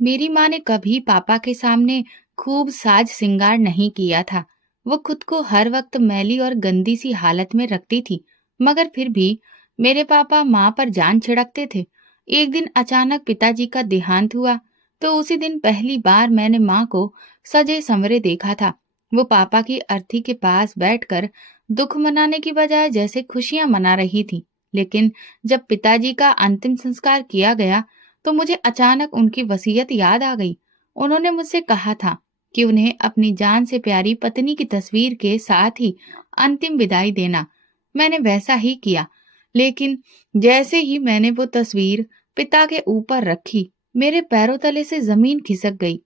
मेरी माँ ने कभी पापा के सामने खूब साज सिंगार नहीं किया था। वो खुद को हर वक्त मैली और गंदी सी हालत में रखती थी। मगर फिर भी मेरे पापा माँ पर जान छिड़कते थे। एक दिन अचानक पिताजी का देहांत हुआ, तो उसी दिन पहली बार मैंने माँ को सजे संवरे देखा था। वो पापा की अर्थी के पास बैठकर दुख मनाने की बजाय जैसे खुशियां मना रही थी। लेकिन जब पिताजी का अंतिम संस्कार किया गया, तो मुझे अचानक उनकी वसीयत याद आ गई। उन्होंने मुझसे कहा था कि उन्हें अपनी जान से प्यारी पत्नी की तस्वीर के साथ ही अंतिम विदाई देना। मैंने वैसा ही किया, लेकिन जैसे ही मैंने वो तस्वीर पिता के ऊपर रखी, मेरे पैरों तले से जमीन खिसक गई।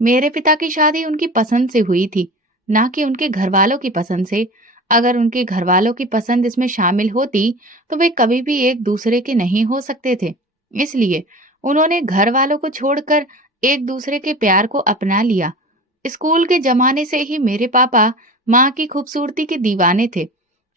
मेरे पिता की शादी उनकी पसंद से हुई थी, ना कि उनके घर वालों की पसंद से। अगर उनके घर वालों की पसंद इसमें शामिल होती, तो वे कभी भी एक दूसरे के नहीं हो सकते थे। इसलिए उन्होंने घर वालों को छोड़कर एक दूसरे के प्यार को अपना लिया। स्कूल के जमाने से ही मेरे पापा माँ की खूबसूरती के दीवाने थे।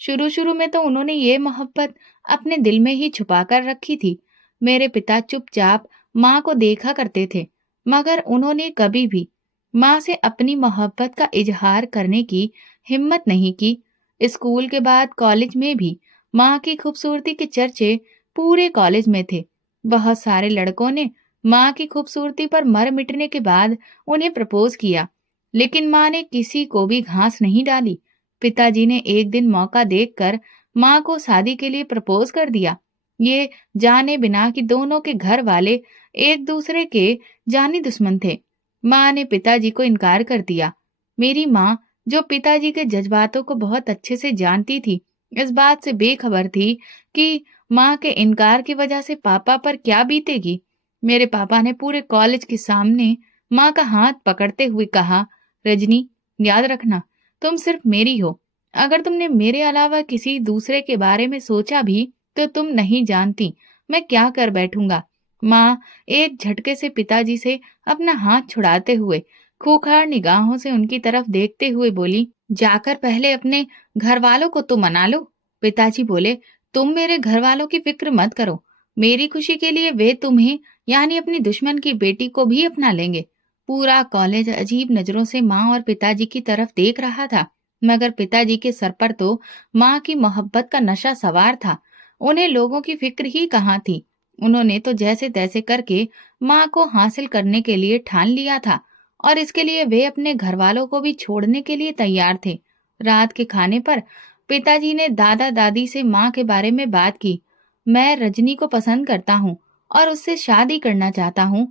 शुरू शुरू में तो उन्होंने ये मोहब्बत अपने दिल में ही छुपा कर रखी थी। मेरे पिता चुपचाप माँ को देखा करते थे, मगर उन्होंने कभी भी माँ से अपनी मोहब्बत का इजहार करने की हिम्मत नहीं की। स्कूल के बाद कॉलेज में भी माँ की खूबसूरती के चर्चे पूरे कॉलेज में थे। बहुत सारे लड़कों ने माँ की खूबसूरती पर मर मिटने के बाद उन्हें प्रपोज किया, लेकिन माँ ने किसी को भी घास नहीं डाली। पिताजी ने एक दिन मौका देखकर माँ को शादी के लिए प्रपोज कर दिया, ये जाने बिना कि दोनों के घर वाले एक दूसरे के जानी दुश्मन थे। माँ ने पिताजी को इनकार कर दिया। मेरी माँ, जो पिताजी के जज्बातों को बहुत अच्छे से जानती थी, इस बात से बेखबर थी कि माँ के इनकार की वजह से पापा पर क्या बीतेगी। मेरे पापा ने पूरे कॉलेज के सामने माँ का हाथ पकड़ते हुए कहा, रजनी, याद रखना, तुम सिर्फ मेरी हो। अगर तुमने मेरे अलावा किसी दूसरे के बारे में सोचा भी, तो तुम नहीं जानती मैं क्या कर बैठूंगा। माँ एक झटके से पिताजी से अपना हाथ छुड़ाते हुए खूंखार निगाहों से उनकी तरफ देखते हुए बोली, जाकर पहले अपने घर वालों को तो मना लो। पिताजी बोले, तुम मेरे घर वालों की फिक्र मत करो। मेरी खुशी के लिए वे तुम्हें, यानी अपनी दुश्मन की बेटी को भी अपना लेंगे। पूरा कॉलेज अजीब नजरों से माँ और पिताजी की तरफ देख रहा था, मगर पिताजी के सर पर तो माँ की मोहब्बत का नशा सवार था। उन्हें लोगों की फिक्र ही कहाँ थी। उन्होंने तो जैसे तैसे करके माँ को हासिल करने के लिए ठान लिया था, और इसके लिए वे अपने घर वालों को भी छोड़ने के लिए तैयार थे। रात के खाने पर पिताजी ने दादा दादी से माँ के बारे में बात की। मैं रजनी को पसंद करता हूँ और उससे शादी करना चाहता हूँ।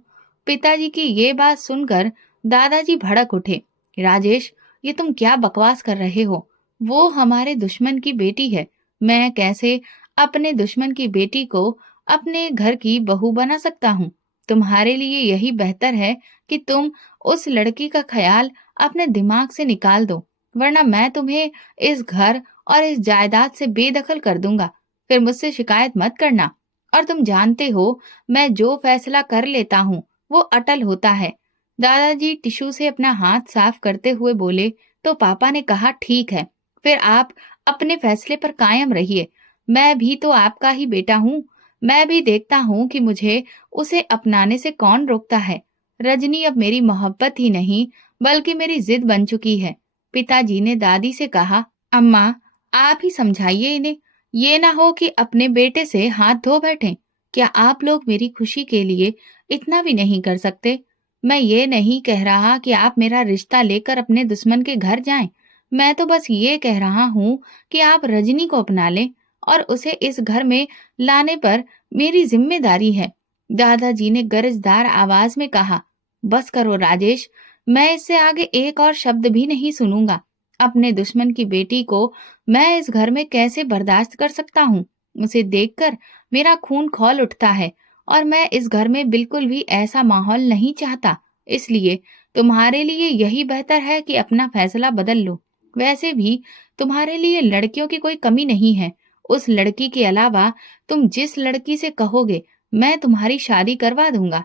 पिताजी की ये बात सुनकर दादाजी भड़क उठे। राजेश, ये तुम क्या बकवास कर रहे हो? वो हमारे दुश्मन की बेटी है। मैं कैसे अपने दुश्मन की बेटी को अपने घर की बहू बना सकता हूँ? तुम्हारे लिए यही बेहतर है कि तुम उस लड़की का ख्याल अपने दिमाग से निकाल दो, वरना मैं तुम्हें इस घर और इस जायदाद से बेदखल कर दूंगा। फिर मुझसे शिकायत मत करना। और तुम जानते हो, मैं जो फैसला कर लेता हूँ वो अटल होता है। दादाजी टिश्यू से अपना हाथ साफ करते हुए बोले, तो पापा ने कहा, ठीक है, फिर आप अपने फैसले पर कायम रहिए। मैं भी तो आपका ही बेटा हूँ। मैं भी देखता हूँ कि मुझे उसे अपनाने से कौन रोकता है। रजनी अब मेरी मोहब्बत ही नहीं, बल्कि मेरी जिद बन चुकी है। पिताजी ने दादी से कहा, अम्मा, आप ही समझाइए इन्हें। ये ना हो कि अपने बेटे से हाथ धो बैठें। क्या आप लोग मेरी खुशी के लिए इतना भी नहीं कर सकते? मैं ये नहीं कह रहा कि आप मेरा रिश्ता लेकर अपने दुश्मन के घर जाएं। मैं तो बस ये कह रहा हूँ कि आप रजनी को अपना लें और उसे इस घर में लाने पर मेरी जिम्मेदारी है। दादाजी ने गरजदार आवाज में कहा, बस करो राजेश, मैं इससे आगे एक और शब्द भी नहीं सुनूंगा। अपने दुश्मन की बेटी को मैं इस घर में कैसे बर्दाश्त कर सकता हूँ? उसे देखकर मेरा खून खौल उठता है, और मैं इस घर में बिल्कुल भी ऐसा माहौल नहीं चाहता। इसलिए तुम्हारे लिए यही बेहतर है कि अपना फैसला बदल लो। वैसे भी तुम्हारे लिए लड़कियों की कोई कमी नहीं है। उस लड़की के अलावा तुम जिस लड़की से कहोगे, मैं तुम्हारी शादी करवा दूंगा।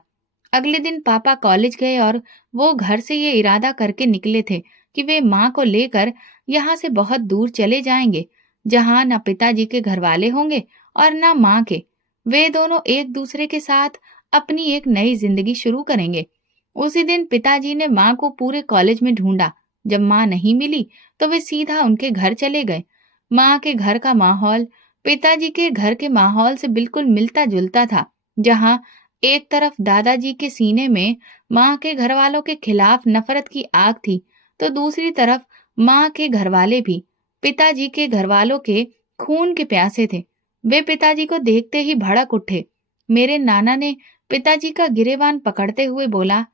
अगले दिन पापा कॉलेज गए और वो घर से ये इरादा करके निकले थे कि वे माँ को लेकर यहाँ से बहुत दूर चले जाएंगे, जहाँ न पिताजी के घर वाले होंगे और न माँ के। वे दोनों एक दूसरे के साथ अपनी एक नई जिंदगी शुरू करेंगे। उसी दिन पिताजी ने माँ को पूरे कॉलेज में ढूंढा। जब माँ नहीं मिली तो वे सीधा उनके घर चले गए। माँ के घर का माहौल पिताजी के घर के माहौल से बिल्कुल मिलता जुलता था। जहाँ एक तरफ दादाजी के सीने में माँ के घर वालों के खिलाफ नफरत की आग थी, तो दूसरी तरफ माँ के घर वाले भी पिताजी के घर वालों के खून के प्यासे थे। वे पिताजी को देखते ही भड़क उठे। मेरे नाना ने पिताजी का गिरेबान पकड़ते हुए बोला,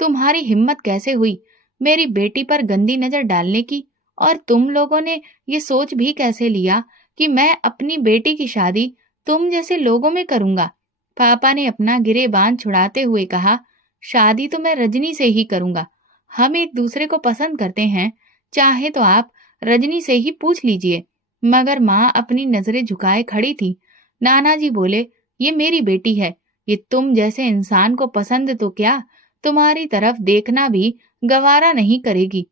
तुम्हारी हिम्मत कैसे हुई मेरी बेटी पर गंदी नजर डालने की? और तुम लोगों ने ये सोच भी कैसे लिया कि मैं अपनी बेटी की शादी तुम जैसे लोगों में करूंगा? पापा ने अपना गिरेबान छुड़ाते हुए कहा, शादी तो मैं रजनी से ही करूंगा। हम एक दूसरे को पसंद करते हैं, चाहे तो आप रजनी से ही पूछ लीजिए। मगर माँ अपनी नजरें झुकाए खड़ी थी। नाना जी बोले, ये मेरी बेटी है, ये तुम जैसे इंसान को पसंद तो क्या, तुम्हारी तरफ देखना भी गवारा नहीं करेगी।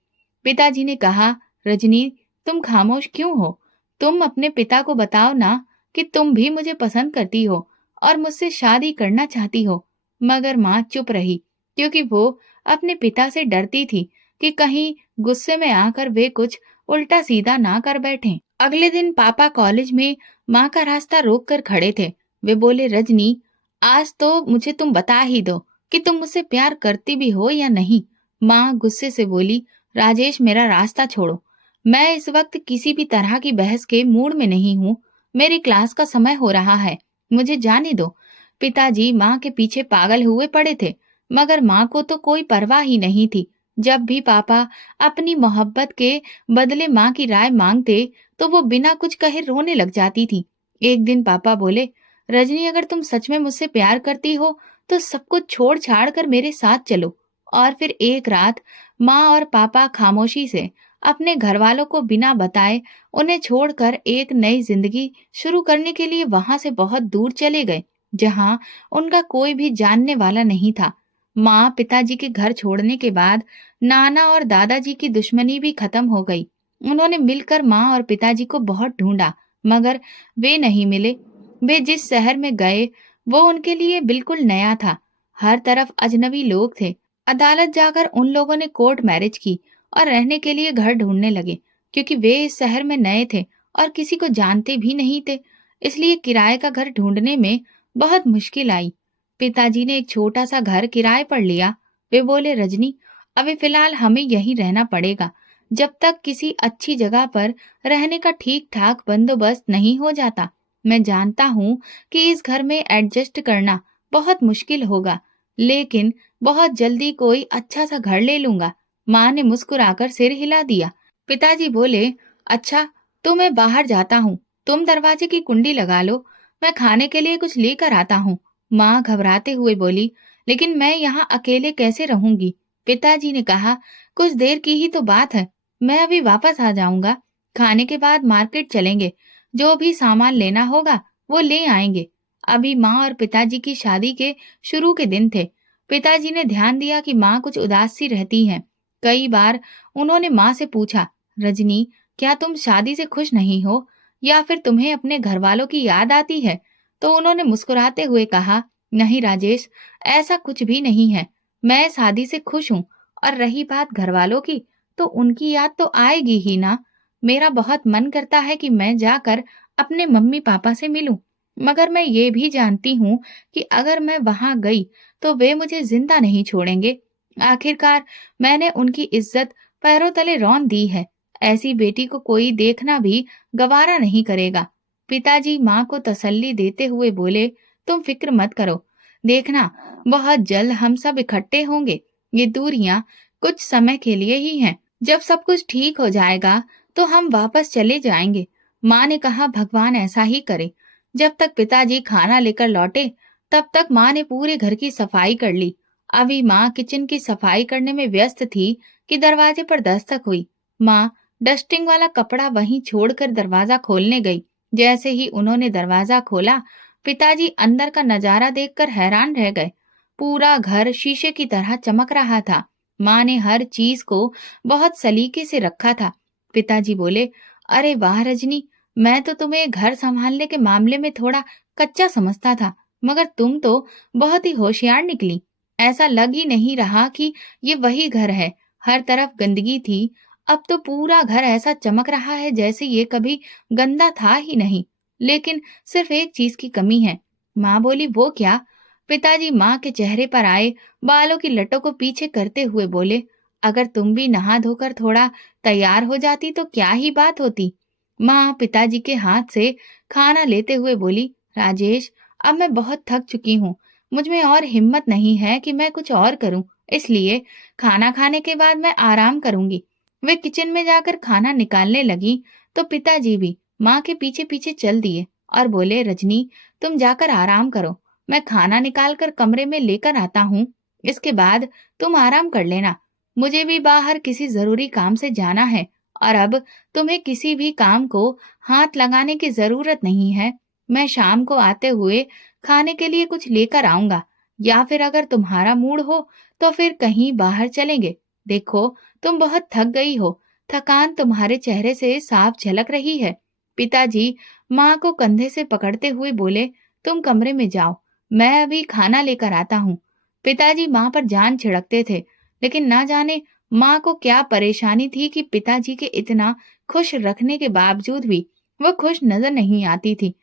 पिताजी ने कहा, रजनी तुम खामोश क्यों हो? तुम अपने पिता को बताओ ना कि तुम भी मुझे पसंद करती हो और मुझसे शादी करना चाहती हो। मगर माँ चुप रही, क्योंकि वो अपने पिता से डरती थी कि कहीं गुस्से में आकर वे कुछ उल्टा सीधा ना कर बैठें। अगले दिन पापा कॉलेज में माँ का रास्ता रोक कर खड़े थे। वे बोले, रजनी आज तो मुझे तुम बता ही दो कि तुम मुझसे प्यार करती भी हो या नहीं। माँ गुस्से से बोली, राजेश मेरा रास्ता छोड़ो, मैं इस वक्त किसी भी तरह की बहस के मूड में नहीं हूँ। मेरी क्लास का समय हो रहा है, मुझे जाने दो। पिताजी माँ के पीछे पागल हुए पड़े थे, मगर माँ को तो कोई परवाह ही नहीं थी। जब भी पापा अपनी मोहब्बत के बदले माँ की राय मांगते तो वो बिना कुछ कहे रोने लग जाती थी। एक दिन पापा बोले, रजनी अगर तुम सच में मुझसे प्यार करती हो तो सब कुछ छोड़ छाड़ कर मेरे साथ चलो। और फिर एक रात माँ और पापा खामोशी से अपने घर वालों को बिना बताए उन्हें छोड़कर एक नई जिंदगी शुरू करने के लिए वहां से बहुत दूर चले गए, जहां उनका कोई भी जानने वाला नहीं था। माँ पिताजी के घर छोड़ने के बाद नाना और दादाजी की दुश्मनी भी खत्म हो गई। उन्होंने मिलकर माँ और पिताजी को बहुत ढूंढा, मगर वे नहीं मिले। वे जिस शहर में गए वो उनके लिए बिल्कुल नया था। हर तरफ अजनबी लोग थे। अदालत जाकर उन लोगों ने कोर्ट मैरिज की और रहने के लिए घर ढूंढने लगे, क्योंकि वे इस शहर में नए थे और किसी को जानते भी नहीं थे। इसलिए किराए का घर ढूंढने में बहुत मुश्किल आई। पिताजी ने एक छोटा सा घर किराए पर लिया। वे बोले, रजनी अभी फिलहाल हमें यहीं रहना पड़ेगा, जब तक किसी अच्छी जगह पर रहने का ठीक ठाक बंदोबस्त नहीं हो जाता। मैं जानता हूँ कि इस घर में एडजस्ट करना बहुत मुश्किल होगा, लेकिन बहुत जल्दी कोई अच्छा सा घर ले लूंगा। माँ ने मुस्कुराकर सिर हिला दिया। पिताजी बोले, अच्छा तो मैं बाहर जाता हूँ, तुम दरवाजे की कुंडी लगा लो, मैं खाने के लिए कुछ लेकर आता हूँ। माँ घबराते हुए बोली, लेकिन मैं यहाँ अकेले कैसे रहूंगी? पिताजी ने कहा, कुछ देर की ही तो बात है, मैं अभी वापस आ जाऊंगा। खाने के बाद मार्केट चलेंगे, जो भी सामान लेना होगा वो ले आएंगे। अभी माँ और पिताजी की शादी के शुरू के दिन थे। पिताजी ने ध्यान दिया कि माँ कुछ उदास सी रहती हैं। कई बार उन्होंने माँ से पूछा, रजनी क्या तुम शादी से खुश नहीं हो या फिर तुम्हें अपने घर वालों की याद आती है? तो उन्होंने मुस्कुराते हुए कहा, नहीं राजेश, ऐसा कुछ भी नहीं है, मैं शादी से खुश हूँ। और रही बात घर वालों की, तो उनकी याद तो आएगी ही ना। मेरा बहुत मन करता है कि मैं जाकर अपने मम्मी पापा से मिलूं, मगर मैं ये भी जानती हूँ कि अगर मैं वहां गई तो वे मुझे जिंदा नहीं छोड़ेंगे। आखिरकार मैंने उनकी इज्जत पैरों तले रौंद दी है, ऐसी बेटी को कोई देखना भी गवारा नहीं करेगा। पिताजी माँ को तसल्ली देते हुए बोले, तुम फिक्र मत करो, देखना बहुत जल्द हम सब इकट्ठे होंगे। ये दूरियां कुछ समय के लिए ही हैं, जब सब कुछ ठीक हो जाएगा तो हम वापस चले जाएंगे। माँ ने कहा, भगवान ऐसा ही करे। जब तक पिताजी खाना लेकर लौटे तब तक माँ ने पूरे घर की सफाई कर ली। अभी माँ किचन की सफाई करने में व्यस्त थी कि दरवाजे पर दस्तक हुई। माँ डस्टिंग वाला कपड़ा वहीं छोड़कर दरवाजा खोलने गई। जैसे ही उन्होंने दरवाजा खोला, पिताजी अंदर का नजारा देखकर हैरान रह गए। पूरा घर शीशे की तरह चमक रहा था। माँ ने हर चीज को बहुत सलीके से रखा था। पिताजी बोले, अरे वाह रजनी, मैं तो तुम्हें घर संभालने के मामले में थोड़ा कच्चा समझता था, मगर तुम तो बहुत ही होशियार निकली। ऐसा लग ही नहीं रहा कि ये वही घर है। हर तरफ गंदगी थी, अब तो पूरा घर ऐसा चमक रहा है जैसे ये कभी गंदा था ही नहीं। लेकिन सिर्फ एक चीज की कमी है। माँ बोली, वो क्या? पिताजी माँ के चेहरे पर आए बालों की लटों को पीछे करते हुए बोले, अगर तुम भी नहा धोकर थोड़ा तैयार हो जाती तो क्या ही बात होती। माँ पिताजी के हाथ से खाना लेते हुए बोली, राजेश, अब मैं बहुत थक चुकी हूँ। मुझ में और हिम्मत नहीं है कि मैं कुछ और करूं, इसलिए खाना खाने के बाद मैं आराम करूंगी। वे किचन में जाकर खाना निकालने लगी तो पिताजी भी माँ के पीछे पीछे चल दिए और बोले, रजनी, तुम जाकर आराम करो। मैं खाना निकाल कर कमरे में लेकर आता हूँ। इसके बाद तुम आराम कर लेना। मुझे भी बाहर किसी जरूरी काम से जाना है और अब तुम्हें किसी भी काम को हाथ लगाने की जरूरत नहीं है। मैं शाम को आते हुए खाने के लिए कुछ लेकर आऊंगा, या फिर अगर तुम्हारा मूड हो तो फिर कहीं बाहर चलेंगे। देखो, तुम बहुत थक गई हो, थकान तुम्हारे चेहरे से साफ झलक रही है। पिताजी माँ को कंधे से पकड़ते हुए बोले, तुम कमरे में जाओ, मैं अभी खाना लेकर आता हूँ। पिताजी माँ पर जान छिड़कते थे, लेकिन ना जाने माँ को क्या परेशानी थी कि पिताजी के इतना खुश रखने के बावजूद भी वो खुश नजर नहीं आती थी।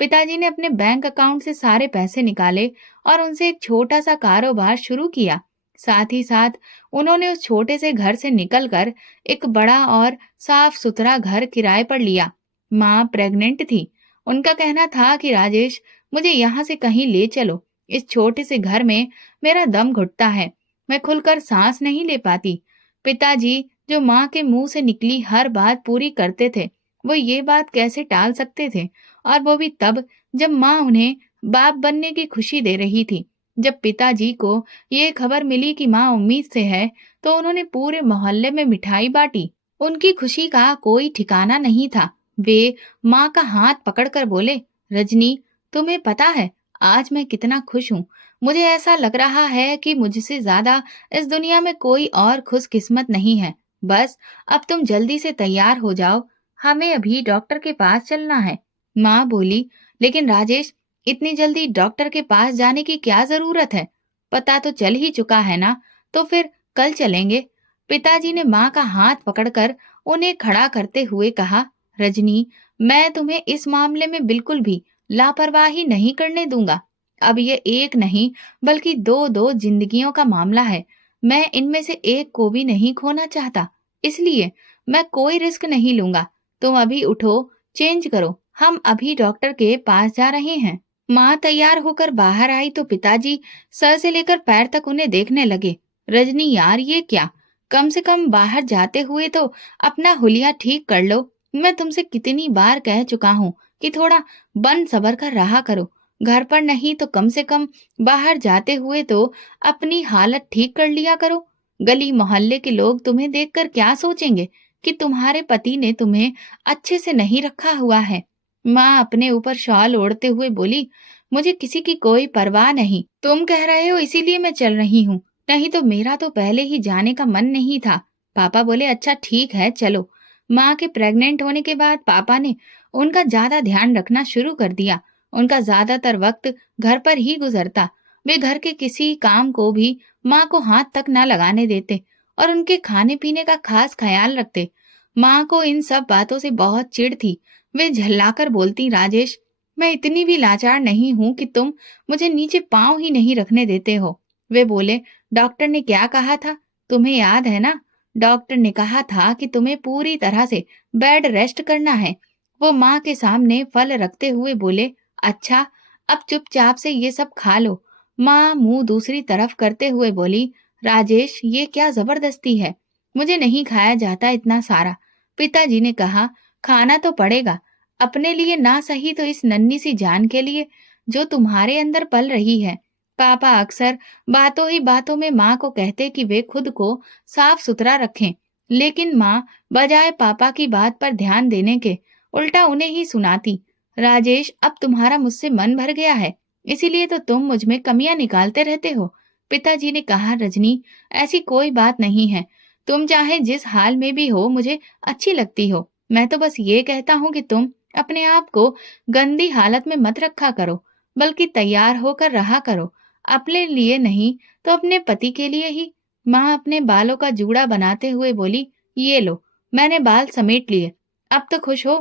पिताजी ने अपने बैंक अकाउंट से सारे पैसे निकाले और उनसे एक छोटा सा कारोबार शुरू किया। साथ ही साथ उन्होंने उस छोटे से घर से निकलकर एक बड़ा और साफ सुथरा घर किराए पर लिया। माँ प्रेग्नेंट थी। उनका कहना था कि राजेश, मुझे यहाँ से कहीं ले चलो। इस छोटे से घर में मेरा दम घुटता है, मैं खुलकर सांस नहीं ले पाती। पिताजी जो माँ के मुंह से निकली हर बात पूरी करते थे, वो ये बात कैसे टाल सकते थे? और वो भी तब जब माँ उन्हें बाप बनने की खुशी दे रही थी। जब पिताजी को ये खबर मिली कि माँ उम्मीद से है, तो उन्होंने पूरे मोहल्ले में मिठाई बांटी। उनकी खुशी का कोई ठिकाना नहीं था। वे माँ का हाथ पकड़कर बोले, रजनी, तुम्हें पता है आज मैं कितना खुश हूँ। मुझे ऐसा लग रहा है कि मुझसे ज्यादा इस दुनिया में कोई और खुशकिस्मत नहीं है। बस अब तुम जल्दी से तैयार हो जाओ, हमें अभी डॉक्टर के पास चलना है। माँ बोली, लेकिन राजेश, इतनी जल्दी डॉक्टर के पास जाने की क्या जरूरत है? पता तो चल ही चुका है ना, तो फिर कल चलेंगे। पिताजी ने माँ का हाथ पकड़कर उन्हें खड़ा करते हुए कहा, रजनी, मैं तुम्हें इस मामले में बिल्कुल भी लापरवाही नहीं करने दूंगा। अब ये एक नहीं बल्कि दो दो जिंदगियों का मामला है। मैं इनमें से एक को भी नहीं खोना चाहता, इसलिए मैं कोई रिस्क नहीं लूंगा। तुम अभी उठो, चेंज करो, हम अभी डॉक्टर के पास जा रहे हैं। माँ तैयार होकर बाहर आई तो पिताजी सर से लेकर पैर तक उन्हें देखने लगे। रजनी यार, ये क्या? कम से कम बाहर जाते हुए तो अपना हुलिया ठीक कर लो। मैं तुमसे कितनी बार कह चुका हूँ कि थोड़ा बन सबर कर रहा करो। घर पर नहीं तो कम से कम बाहर जाते हुए तो अपनी हालत ठीक कर लिया करो। गली मोहल्ले के लोग तुम्हें देखकर क्या सोचेंगे कि तुम्हारे पति ने तुम्हें अच्छे से नहीं रखा हुआ है। माँ अपने ऊपर शॉल ओढ़ते हुए बोली, मुझे किसी की कोई परवाह नहीं। तुम कह रहे हो इसीलिए मैं चल रही हूँ, नहीं तो मेरा तो पहले ही जाने का मन नहीं था। पापा बोले, अच्छा ठीक है चलो। माँ के प्रेग्नेंट होने के बाद पापा ने उनका ज्यादा ध्यान रखना शुरू कर दिया। उनका ज्यादातर वक्त घर पर ही गुजरता। वे घर के किसी काम को भी माँ को हाथ तक न लगाने देते और उनके खाने पीने का खास ख्याल रखते। माँ को इन सब बातों से बहुत चिढ़ थी। वे झल्लाकर बोलती, राजेश, मैं इतनी भी लाचार नहीं हूँ कि तुम मुझे नीचे पाँव ही नहीं रखने देते हो। वे बोले, डॉक्टर ने क्या कहा था, तुम्हें याद है ना? डॉक्टर ने कहा था कि तुम्हें पूरी तरह से बेड रेस्ट करना है। वो माँ के सामने फल रखते हुए बोले, अच्छा, अब चुपचाप से ये सब खा लो। माँ मुंह दूसरी तरफ करते हुए बोली, राजेश, ये क्या जबरदस्ती है? मुझे नहीं खाया जाता इतना सारा। पिताजी ने कहा, खाना तो पड़ेगा, अपने लिए ना सही तो इस नन्ही सी जान के लिए जो तुम्हारे अंदर पल रही है। पापा अक्सर बातों ही बातों में माँ को कहते कि वे खुद को साफ सुथरा रखें, लेकिन माँ बजाय पापा की बात पर ध्यान देने के उल्टा उन्हें ही सुनाती। राजेश, अब तुम्हारा मुझसे मन भर गया है, इसीलिए तो तुम मुझ में कमियां निकालते रहते हो। पिताजी ने कहा, रजनी, ऐसी कोई बात नहीं है। तुम चाहे जिस हाल में भी हो मुझे अच्छी लगती हो। मैं तो बस ये कहता हूँ कि तुम अपने आप को गंदी हालत में मत रखा करो। बल्कि तैयार होकर रहा करो, अपने लिए नहीं तो अपने पति के लिए ही। माँ अपने बालों का जूड़ा बनाते हुए बोली, ये लो, मैंने बाल समेट लिए, अब तो खुश हो।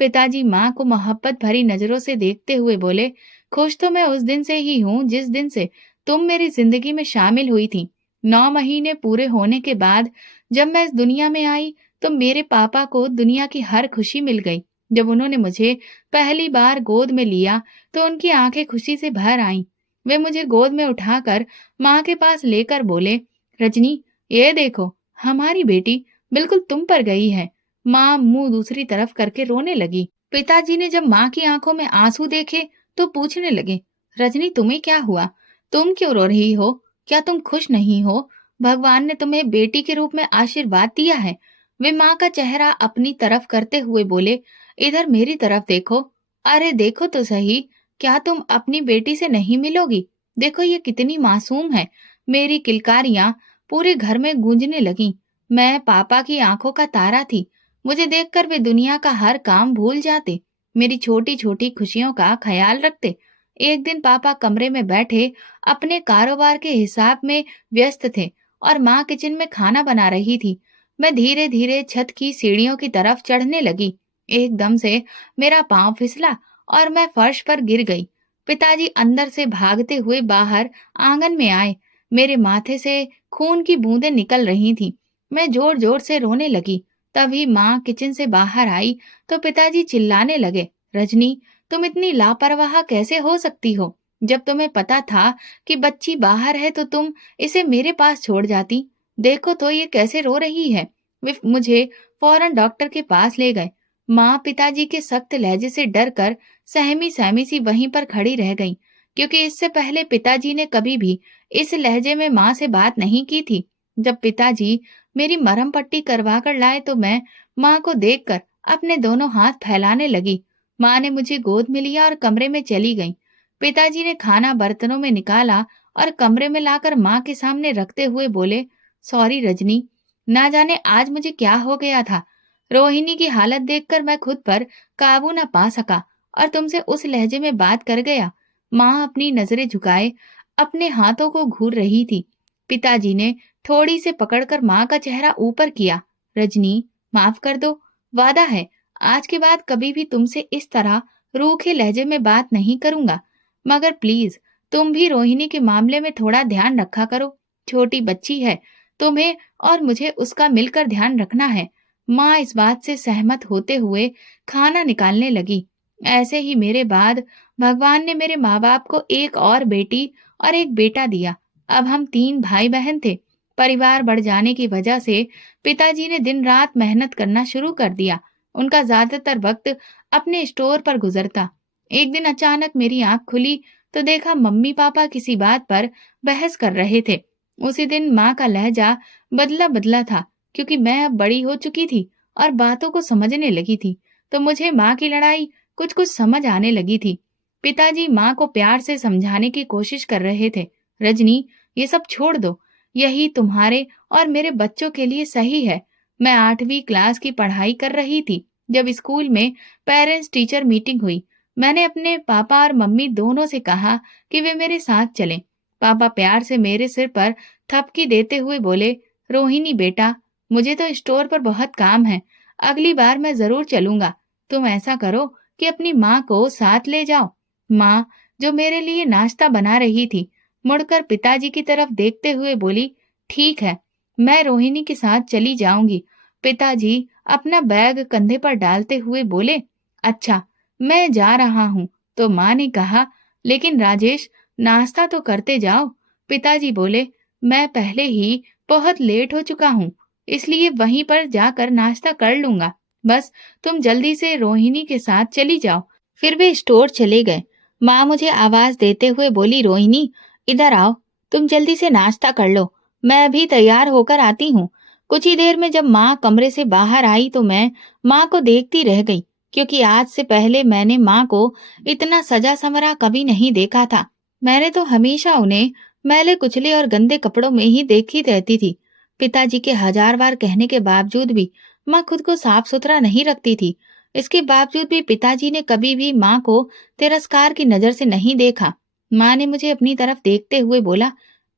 पिताजी माँ को मोहब्बत भरी नजरों से देखते हुए बोले, खुश तो मैं उस दिन से ही हूँ जिस दिन से तुम मेरी जिंदगी में शामिल हुई थी। 9 महीने पूरे होने के बाद जब मैं इस दुनिया में आई तो मेरे पापा को दुनिया की हर खुशी मिल गई। जब उन्होंने मुझे पहली बार गोद में लिया तो उनकी आंखें खुशी से भर आईं। वे मुझे गोद में उठाकर माँ के पास लेकर बोले, रजनी, ये देखो, हमारी बेटी बिल्कुल तुम पर गई है। माँ मुंह दूसरी तरफ करके रोने लगी। पिताजी ने जब माँ की आंखों में आंसू देखे तो पूछने लगे, रजनी, तुम्हें क्या हुआ? तुम क्यों रो रही हो? क्या तुम खुश नहीं हो? भगवान ने तुम्हें बेटी के रूप में आशीर्वाद दिया है। वे माँ का चेहरा अपनी तरफ करते हुए बोले, इधर मेरी तरफ देखो। अरे देखो तो सही, क्या तुम अपनी बेटी से नहीं मिलोगी? देखो ये कितनी मासूम है। मेरी किलकारियां पूरे घर में गूंजने लगीं। मैं पापा की आंखों का तारा थी। मुझे देखकर वे दुनिया का हर काम भूल जाते, मेरी छोटी छोटी खुशियों का ख्याल रखते। एक दिन पापा कमरे में बैठे अपने कारोबार के हिसाब में व्यस्त थे और माँ किचन में खाना बना रही थी। मैं धीरे धीरे छत की सीढ़ियों की तरफ चढ़ने लगी। एकदम से मेरा पांव फिसला और मैं फर्श पर गिर गई। पिताजी अंदर से भागते हुए बाहर आंगन में आए। मेरे माथे से खून की बूंदें निकल रही थीं। मैं जोर जोर से रोने लगी। तभी माँ किचन से बाहर आई तो पिताजी चिल्लाने लगे, रजनी, तुम इतनी लापरवाह कैसे हो सकती हो? जब तुम्हें पता था कि बच्ची बाहर है तो तुम इसे मेरे पास छोड़ जाती। देखो तो ये कैसे रो रही है। वे मुझे फौरन डॉक्टर के पास ले गए। माँ पिताजी के सख्त लहजे से डर कर सहमी सहमी सी वहीं पर खड़ी रह गई, क्योंकि इससे पहले पिताजी ने कभी भी इस लहजे में माँ से बात नहीं की थी। जब पिताजी मेरी मरहम पट्टी करवा कर लाए तो मैं माँ को देखकर अपने दोनों हाथ फैलाने लगी। माँ ने मुझे गोद में लिया और कमरे में चली गई। पिताजी ने खाना बर्तनों में निकाला और कमरे में लाकर माँ के सामने रखते हुए बोले, सॉरी रजनी, ना जाने आज मुझे क्या हो गया था। रोहिणी की हालत देखकर मैं खुद पर काबू न पा सका और तुमसे उस लहजे में बात कर गया। माँ अपनी नजरें झुकाए अपने हाथों को घूर रही थी। पिताजी ने थोड़ी से पकड़कर माँ का चेहरा ऊपर किया। रजनी, माफ कर दो, वादा है आज के बाद कभी भी तुमसे इस तरह रूखे लहजे में बात नहीं करूंगा। मगर प्लीज तुम भी रोहिणी के मामले में थोड़ा ध्यान रखा करो। छोटी बच्ची है, तुम्हें और मुझे उसका मिलकर ध्यान रखना है। माँ इस बात से सहमत होते हुए खाना निकालने लगी। ऐसे ही मेरे बाद भगवान ने मेरे माँ बाप को एक और बेटी और एक बेटा दिया। अब हम 3 भाई बहन थे। परिवार बढ़ जाने की वजह से पिताजी ने दिन रात मेहनत करना शुरू कर दिया। उनका ज्यादातर वक्त अपने स्टोर पर गुजरता। एक दिन अचानक मेरी आंख खुली तो देखा मम्मी पापा किसी बात पर बहस कर रहे थे। उसी दिन माँ का लहजा बदला बदला था, क्योंकि मैं अब बड़ी हो चुकी थी और बातों को समझने लगी थी, तो मुझे माँ की लड़ाई कुछ कुछ समझ आने लगी थी। पिताजी माँ को प्यार से समझाने की कोशिश कर रहे थे, रजनी, ये सब छोड़ दो, यही तुम्हारे और मेरे बच्चों के लिए सही है। मैं 8वीं क्लास की पढ़ाई कर रही थी जब स्कूल में पेरेंट्स टीचर मीटिंग हुई। मैंने अपने पापा और मम्मी दोनों से कहा कि वे मेरे साथ चलें। पापा प्यार से मेरे सिर पर थपकी देते हुए बोले, रोहिणी बेटा, मुझे तो स्टोर पर बहुत काम है, अगली बार मैं जरूर चलूंगा। तुम ऐसा करो कि अपनी माँ को साथ ले जाओ। माँ, जो मेरे लिए नाश्ता बना रही थी, मुड़कर पिताजी की तरफ देखते हुए बोली, ठीक है, मैं रोहिणी के साथ चली जाऊंगी। पिताजी अपना बैग कंधे पर डालते हुए बोले, अच्छा, मैं जा रहा हूँ। तो माँ ने कहा, लेकिन राजेश, नाश्ता तो करते जाओ। पिताजी बोले, मैं पहले ही बहुत लेट हो चुका हूँ, इसलिए वहीं पर जाकर नाश्ता कर लूंगा। बस तुम जल्दी से रोहिणी के साथ चली जाओ। फिर वे स्टोर चले गए। माँ मुझे आवाज देते हुए बोली, रोहिणी, इधर आओ, तुम जल्दी से नाश्ता कर लो, मैं अभी तैयार होकर आती हूँ। कुछ ही देर में जब माँ कमरे से बाहर आई तो मैं माँ को देखती रह गई, क्योंकि आज से पहले मैंने माँ को इतना सजा संवरा कभी नहीं देखा था। मैंने तो हमेशा उन्हें मैले कुचले और गंदे कपड़ों में ही देखी रहती थी। पिताजी के 1000 बार कहने के बावजूद भी माँ खुद को साफ सुथरा नहीं रखती थी। इसके बावजूद भी पिताजी ने कभी भी माँ को तिरस्कार की नजर से नहीं देखा। माँ ने मुझे अपनी तरफ देखते हुए बोला,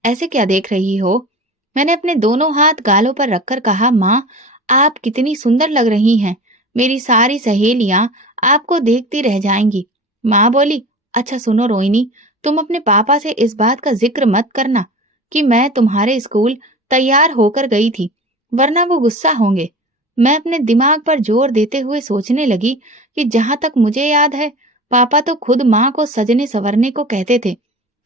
ऐसे क्या देख रही हो? मैंने अपने दोनों हाथ गालों पर रखकर कहा, माँ, आप कितनी सुंदर लग रही हैं। मेरी सारी सहेलियां आपको देखती रह जाएंगी। माँ बोली, अच्छा सुनो रोहिणी, तुम अपने पापा से इस बात का जिक्र मत करना कि मैं तुम्हारे स्कूल तैयार होकर गई थी, वरना वो गुस्सा होंगे। मैं अपने दिमाग पर जोर देते हुए सोचने लगी कि जहां तक मुझे याद है, पापा तो खुद माँ को सजने संवरने को कहते थे,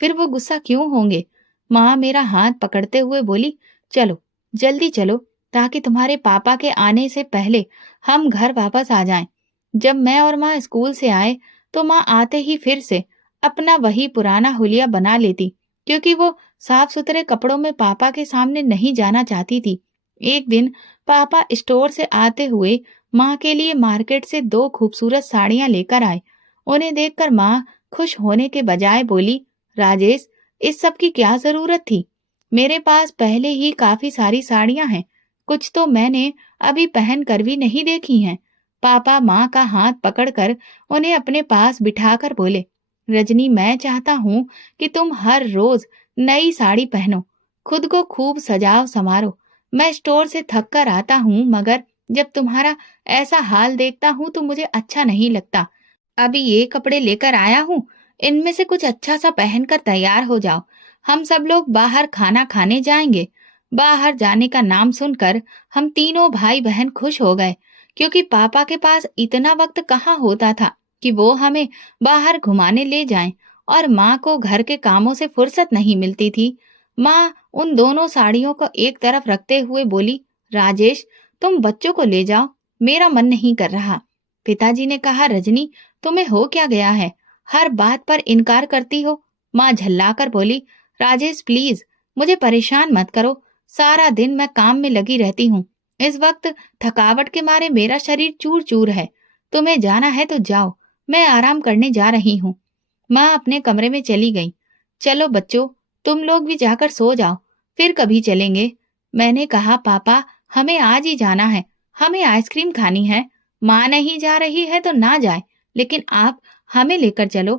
फिर वो गुस्सा क्यों होंगे? माँ मेरा हाथ पकड़ते हुए बोली, चलो, जल्दी चलो, ताकि तुम्हारे पापा के आने से पहले हम घर वापस आ जाएं। जब मैं और माँ स्कूल से आए, तो माँ आते ही फिर से अपना वही पुराना हुलिया बना लेती, क्योंकि वो साफ सुथरे कपड़ों में पापा के सामने नहीं जाना चाहती थी। एक दिन पापा स्टोर से आते हुए माँ के लिए मार्केट से 2 खूबसूरत साड़ियां लेकर आए। उन्हें देखकर माँ खुश होने के बजाय बोली, राजेश, इस सब की क्या जरूरत थी? मेरे पास पहले ही काफी सारी साड़ियां हैं, कुछ तो मैंने अभी पहन कर भी नहीं देखी हैं। पापा माँ का हाथ पकड़कर उन्हें अपने पास बिठाकर बोले, रजनी, मैं चाहता हूँ कि तुम हर रोज नई साड़ी पहनो, खुद को खूब सजाओ संवारो। मैं स्टोर से थक कर आता हूँ, मगर जब तुम्हारा ऐसा हाल देखता हूँ तो मुझे अच्छा नहीं लगता। अभी ये कपड़े लेकर आया हूँ, इनमें से कुछ अच्छा सा पहनकर तैयार हो जाओ। हम सब लोग बाहर खाना खाने जाएंगे। बाहर जाने का नाम सुनकर हम तीनों भाई बहन खुश हो गए, क्योंकि पापा के पास इतना वक्त कहाँ होता था कि वो हमें बाहर घुमाने ले जाएं, और माँ को घर के कामों से फुर्सत नहीं मिलती थी। माँ उन दोनों साड़ियों को एक तरफ रखते हुए बोली, राजेश, तुम बच्चों को ले जाओ, मेरा मन नहीं कर रहा। पिताजी ने कहा, रजनी, तुम्हें हो क्या गया है? हर बात पर इनकार करती हो। माँ झल्लाकर बोली, राजेश प्लीज, मुझे परेशान मत करो। सारा दिन मैं काम में लगी रहती हूँ। इस वक्त थकावट के मारे मेरा शरीर चूर चूर है। तुम्हें जाना है तो जाओ, मैं आराम करने जा रही हूँ। माँ अपने कमरे में चली गई। चलो बच्चों, तुम लोग भी जाकर सो जाओ, फिर कभी चलेंगे। मैंने कहा, पापा, हमें आज ही जाना है, हमें आइसक्रीम खानी है। माँ नहीं जा रही है तो ना जाए, लेकिन आप हमें लेकर चलो।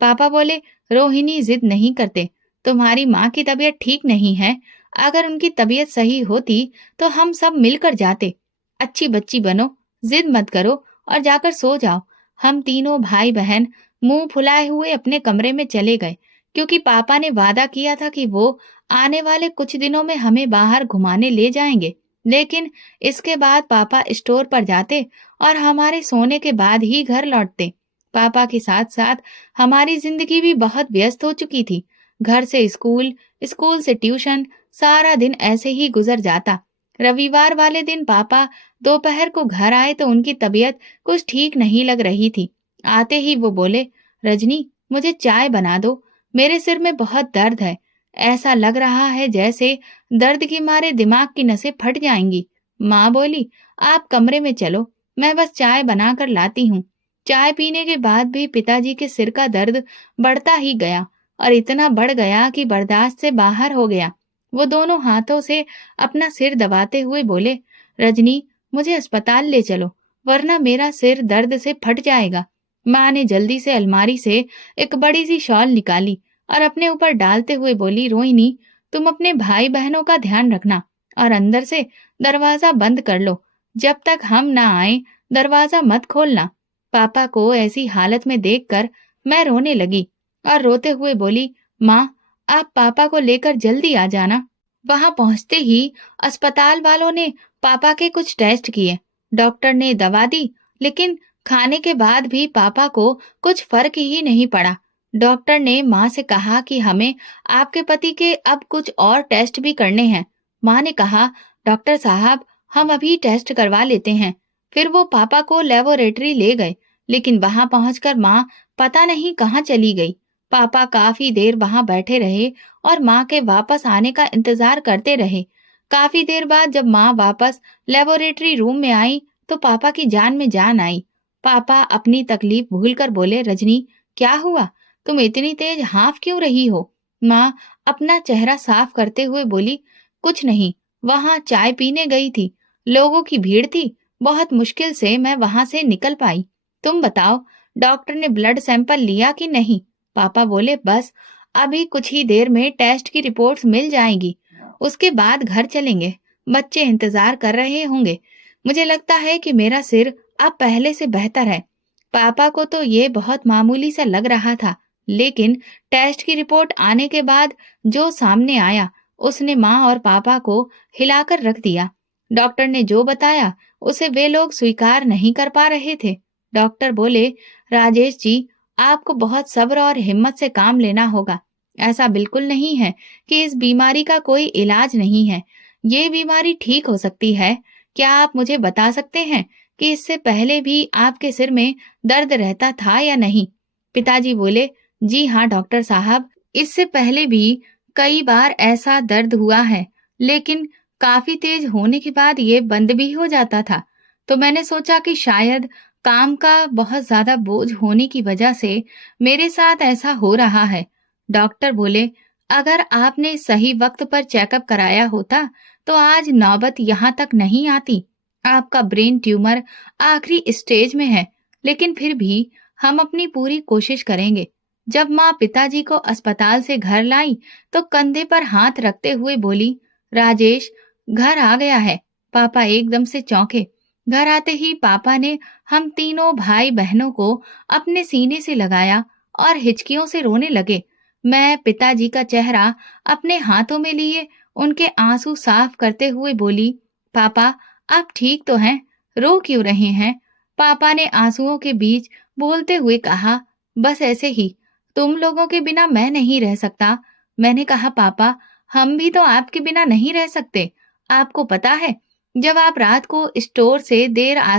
पापा बोले, रोहिणी, जिद नहीं करते, तुम्हारी माँ की तबीयत ठीक नहीं है। अगर उनकी तबीयत सही होती तो हम सब मिलकर जाते। अच्छी बच्ची बनो, जिद मत करो और जाकर सो जाओ। हम तीनों भाई बहन मुंह फुलाए हुए अपने कमरे में चले गए, क्योंकि पापा ने वादा किया था कि वो आने वाले कुछ दिनों में हमें बाहर घुमाने ले जाएंगे। लेकिन इसके बाद पापा स्टोर पर जाते और हमारे सोने के बाद ही घर लौटते। पापा के साथ साथ हमारी जिंदगी भी बहुत व्यस्त हो चुकी थी। घर से स्कूल, स्कूल से ट्यूशन, सारा दिन ऐसे ही गुजर जाता। रविवार वाले दिन पापा दोपहर को घर आए तो उनकी तबीयत कुछ ठीक नहीं लग रही थी। आते ही वो बोले, रजनी, मुझे चाय बना दो, मेरे सिर में बहुत दर्द है। ऐसा लग रहा है जैसे दर्द के मारे दिमाग की नसें फट जाएंगी। माँ बोली, आप कमरे में चलो, मैं बस चाय बनाकर लाती हूँ। चाय पीने के बाद भी पिताजी के सिर का दर्द बढ़ता ही गया, और इतना बढ़ गया कि बर्दाश्त से बाहर हो गया। वो दोनों हाथों से अपना सिर दबाते हुए बोले, रजनी, मुझे अस्पताल ले चलो, वरना मेरा सिर दर्द से फट जाएगा। माँ ने जल्दी से अलमारी से एक बड़ी सी शॉल निकाली और अपने ऊपर डालते हुए बोली, रोहिणी, तुम अपने भाई बहनों का ध्यान रखना और अंदर से दरवाजा बंद कर लो। जब तक हम ना आए, दरवाजा मत खोलना। पापा को ऐसी हालत में देखकर मैं रोने लगी और रोते हुए बोली, माँ, आप पापा को लेकर जल्दी आ जाना। वहां पहुंचते ही अस्पताल वालों ने पापा के कुछ टेस्ट किए। डॉक्टर ने दवा दी, लेकिन खाने के बाद भी पापा को कुछ फर्क ही नहीं पड़ा। डॉक्टर ने माँ से कहा कि हमें आपके पति के अब कुछ और टेस्ट भी करने हैं। माँ ने कहा, डॉक्टर साहब, हम अभी टेस्ट करवा लेते हैं। फिर वो पापा को लेबोरेटरी ले गए, लेकिन वहां पहुंचकर माँ पता नहीं कहाँ चली गई। पापा काफी देर वहां बैठे रहे और माँ के वापस आने का इंतजार करते रहे। काफी देर बाद जब माँ वापस लेबोरेटरी रूम में आई तो पापा की जान में जान आई। पापा अपनी तकलीफ भूलकर बोले, रजनी, क्या हुआ? तुम इतनी तेज हाँफ क्यों रही हो? माँ अपना चेहरा साफ करते हुए बोली, कुछ नहीं, वहां चाय पीने गई थी, लोगों की भीड़ थी, बहुत मुश्किल से मैं वहां से निकल पाई। तुम बताओ, डॉक्टर ने ब्लड सैंपल लिया कि नहीं? पापा बोले, बस अभी कुछ ही देर में टेस्ट की रिपोर्ट्स मिल जाएंगी, उसके बाद घर चलेंगे। बच्चे इंतजार कर रहे होंगे। मुझे लगता है कि मेरा सिर अब पहले से बेहतर है। पापा को तो ये बहुत मामूली सा लग रहा था, लेकिन टेस्ट की रिपोर्ट आने के बाद जो सामने आया उसने माँ और पापा को हिलाकर रख दिया। डॉक्टर ने जो बताया उसे वे लोग स्वीकार नहीं कर पा रहे थे। डॉक्टर बोले, राजेश जी, आपको बहुत सब्र और हिम्मत से काम लेना होगा। ऐसा बिल्कुल नहीं है कि इस बीमारी का कोई इलाज नहीं है। ये बीमारी ठीक हो सकती है। क्या आप मुझे बता सकते हैं कि इससे पहले भी आपके सिर में दर्द रहता था या नहीं? पिताजी बोले, जी हाँ डॉक्टर साहब, इससे पहले भी कई बार ऐसा दर्द हुआ है, लेकिन काफी तेज होने के बाद ये बंद भी हो जाता था। तो मैंने सोचा कि शायद काम का बहुत ज्यादा बोझ होने की वजह से मेरे साथ ऐसा हो रहा है। डॉक्टर बोले, अगर आपने सही वक्त पर चेकअप कराया होता तो आज नौबत यहाँ तक नहीं आती। आपका ब्रेन ट्यूमर आखिरी स्टेज में है, लेकिन फिर भी हम अपनी पूरी कोशिश करेंगे। जब माँ पिताजी को अस्पताल से घर लाई तो कंधे पर हाथ रखते हुए बोली, राजेश, घर आ गया है। पापा एकदम से चौंके। घर आते ही पापा ने हम तीनों भाई बहनों को अपने सीने से लगाया और हिचकियों से रोने लगे। मैं पिताजी का चेहरा अपने हाथों में लिए उनके आंसू साफ करते हुए बोली, पापा, आप ठीक तो हैं? रो क्यों रहे हैं? पापा ने आंसुओं के बीच बोलते हुए कहा, बस ऐसे ही, तुम लोगों के बिना मैं नहीं रह सकता। मैंने कहा, पापा, हम भी तो आपके बिना नहीं रह सकते। आपको पता है, जब आप रात को स्टोर से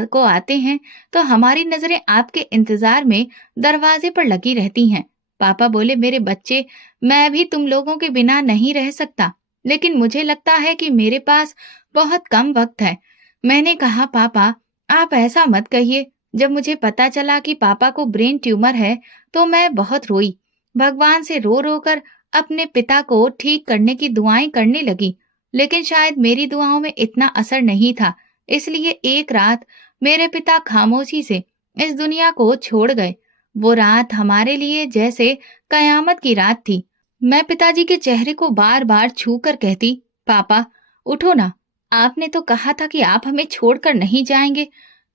को आते हैं तो हमारी नजरें आपके इंतजार में दरवाजे पर लगी रहती हैं। पापा बोले, मेरे बच्चे, मैं भी तुम लोगों के बिना नहीं रह सकता, लेकिन मुझे लगता है कि मेरे पास बहुत कम वक्त है। मैंने कहा, पापा, आप ऐसा मत कहिए। जब मुझे पता चला कि पापा को ब्रेन ट्यूमर है तो मैं बहुत रोई। भगवान से रो रो कर अपने पिता को ठीक करने की दुआएं करने लगी, लेकिन शायद मेरी दुआओं में इतना असर नहीं था। इसलिए एक रात मेरे पिता खामोशी से इस दुनिया को छोड़ गए। वो रात हमारे लिए जैसे कयामत की रात थी। मैं पिताजी के चेहरे को बार बार छू कर कहती, पापा, उठो ना। आपने तो कहा था कि आप हमें छोड़कर नहीं जाएंगे,